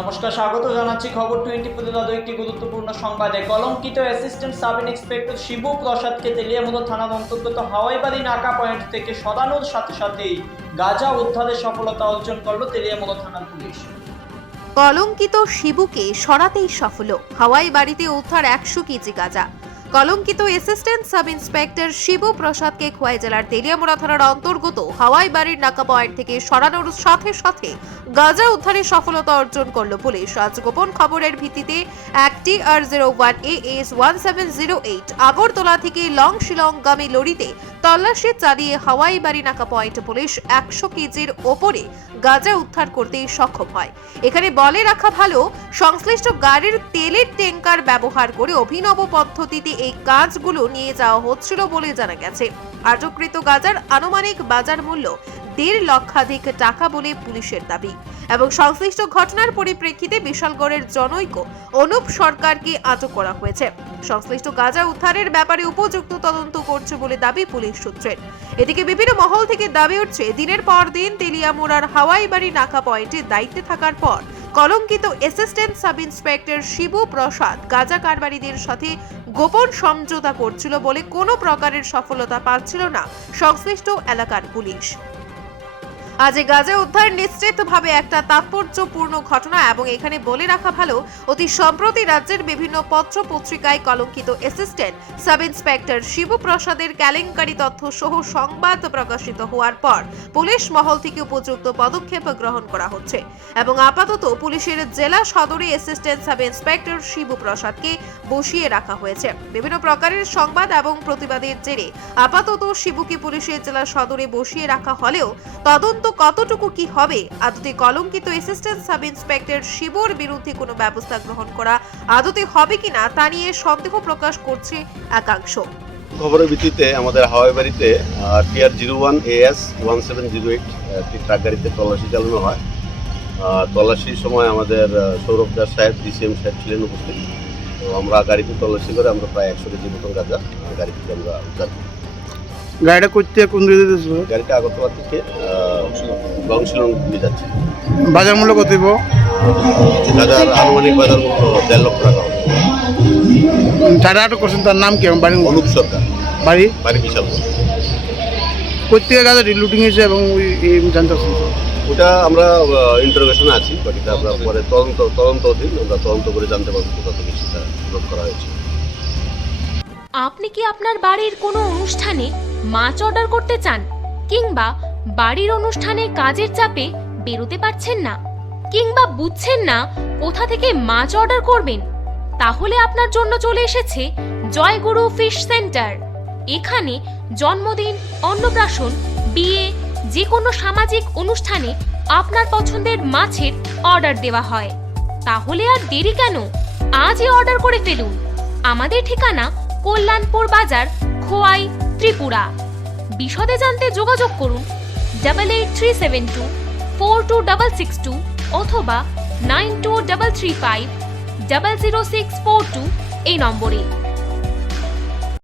নমস্কার, স্বাগত জানাচ্ছি খবর 20 প্রতিদিন একটি গুরুত্বপূর্ণ সংবাদে। কলঙ্কিত অ্যাসিস্ট্যান্ট সাব ইন্সপেক্টর শিবু প্রসাদকে তেলিয়ামুড়া থানার অন্তর্গত হাওয়াইবাড়ি নাকা পয়েন্ট থেকে সরানোর সাথে সাথেই গাঁজা উদ্ধারে সফলতা অর্জন করল তেলিয়ামুড়া থানার পুলিশ। কলঙ্কিত শিবুকে সরাতেই সফল, হাওয়াই বাড়িতে উদ্ধার 100 কেজি গাঁজা। কলঙ্কিত অ্যাসিস্ট্যান্ট সাব ইন্সপেক্টর শিবু প্রসাদকে খোয়াই জেলার তেলিয়ামুড়া থানার অন্তর্গত হাওয়াই বাড়ির নাকা পয়েন্ট থেকে সরানোর সাথে সাথে গাঁজা উদ্ধারে সফলতা অর্জন করল পুলিশ। আজ গোপন খবরের ভিত্তিতে একটি TR01 AS 1708 আগরতলা থেকে লং শিলংগামী লরিতে তল্লাশি চালিয়ে হাওয়াই বাড়ি নাকা পয়েন্ট পুলিশ 100 কেজির ওপরে গাঁজা উদ্ধার করতে সক্ষম হয়। এখানে বলে রাখা ভালো, সংশ্লিষ্ট গাড়ির তেলের ট্যাঙ্কার ব্যবহার করে অভিনব পদ্ধতিতে এই কাজগুলো নিয়ে যাওয়া হচ্ছিল বলে জানা গেছে। আটককৃত গাঁজার আনুমানিক বাজার মূল্য 1.5 লক্ষাধিক টাকা বলে পুলিশের দাবি এবং সংশ্লিষ্ট ঘটনার পরিপ্রেক্ষিতে বিশালগড়ের জনৈক অনুপ সরকারকে আটক করা হয়েছে। সংশ্লিষ্ট গাঁজা উদ্ধারের ব্যাপারে উপযুক্ত তদন্ত করছে বলে দাবি পুলিশ সূত্রের। এদিকে বিভিন্ন মহল থেকে দাবি উঠছে, দিনের পর দিন তেলিয়ামুড়ার হাওয়াই বাড়ি নাকা পয়েন্টে দায়িত্বে থাকার পর কলঙ্কিত অ্যাসিস্ট্যান্ট সাব ইন্সপেক্টর শিবু প্রসাদ গাঁজা কারবারিদের সাথে গোপন সমঝোতা করছিল বলে কোনো প্রকারের সফলতা পাচ্ছিল না সংশ্লিষ্ট এলাকার পুলিশ। আজ গাঁজা উদ্ধার নিশ্চিতভাবে একটা তাৎপর্যপূর্ণ ঘটনা এবং এখানে বলে রাখা ভালো, অতি সম্প্রতি রাজ্যের বিভিন্ন পত্র পত্রিকায় কলঙ্কিত অ্যাসিস্ট্যান্ট সাব ইন্সপেক্টর শিবু প্রসাদের কেলেঙ্কারি তথ্য সহ সংবাদ প্রকাশিত হওয়ার পর পুলিশ মহল থেকে উপযুক্ত পদক্ষেপ গ্রহণ করা হচ্ছে এবং আপাতত পুলিশের জেলা সদরে অ্যাসিস্ট্যান্ট সাব ইন্সপেক্টর শিবু প্রসাদকে বসিয়ে রাখা হয়েছে। বিভিন্ন প্রকারের সংবাদ এবং প্রতিবাদের জেরে আপাতত শিবুকে পুলিশের জেলা সদরে বসিয়ে রাখা হলেও তদন্ত কতটুকু কি হবে, আদতে কলঙ্কিত অ্যাসিস্ট্যান্ট সাব ইন্সপেক্টর শিবুর বিরুদ্ধে কোনো ব্যবস্থা গ্রহণ করা আদতে হবে কিনা তা নিয়ে সন্দেহ প্রকাশ করছে একাংশ। খবরের ভিত্তিতে আমাদের হাওয়াই বাড়িতে TR01 AS 1708 একটি ট্রাক গাড়িতে তল্লাশি চালানো হয়। তল্লাশির সময় আমাদের সৌরভ দাস সাহেব DCM সাহেব ছিলেন উপস্থিত। তো আমরা গাড়িতে তল্লাশি করে আমরা প্রায় 100 কেজি মতন গাঁজা গাড়ি থেকে আমরা উদ্ধার করি। গাড়িটা করতে কোন দিকে যাচ্ছে? গাড়িটা আগরতলা থেকে লং শিলং নিয়ে যাচ্ছে। বাজার মূল্য কত দিব? গাঁজার আনুমানিক বাজার মূল্য 1.5 লক্ষ টাকা হবে। যারা আটক করছেন তার নাম কি? বাড়ি অনুপ সরকার, বাড়ি বাড়ি বিশালগড়। প্রত্যেকে গাঁজা লুটিং হয়েছে এবং ওই জানতে পারছেন ওটা আমরা ইন্টারোগেশনে আছি, বাকিটা আমরা পরে তদন্ত অধীন আমরা তদন্ত করে জানতে পারবো কোথা থেকে সেটা লোড করা হয়েছে। আপনি কি আপনার বাড়ির কোনো অনুষ্ঠানে মাছ অর্ডার করতে চান, কিংবা বাড়ির অনুষ্ঠানে কাজের চাপে বেরোতে পারছেন না, কিংবা বুঝছেন না কোথা থেকে মাছ অর্ডার করবেন? তাহলে আপনার জন্য চলে এসেছে জয়গুরু ফিশ সেন্টার। এখানে জন্মদিন, অন্নপ্রাশন, বিয়ে, যে কোনো সামাজিক অনুষ্ঠানে আপনার পছন্দের মাছের অর্ডার দেওয়া হয়। তাহলে আর দেরি কেন, আজই অর্ডার করে ফেলুন। আমাদের ঠিকানা কল্যাণপুর বাজার, খোয়াই, ত্রিপুরা। বিশদে জানতে যোগাযোগ করুন 8837242662 অথবা 9235000642 এই নম্বরে।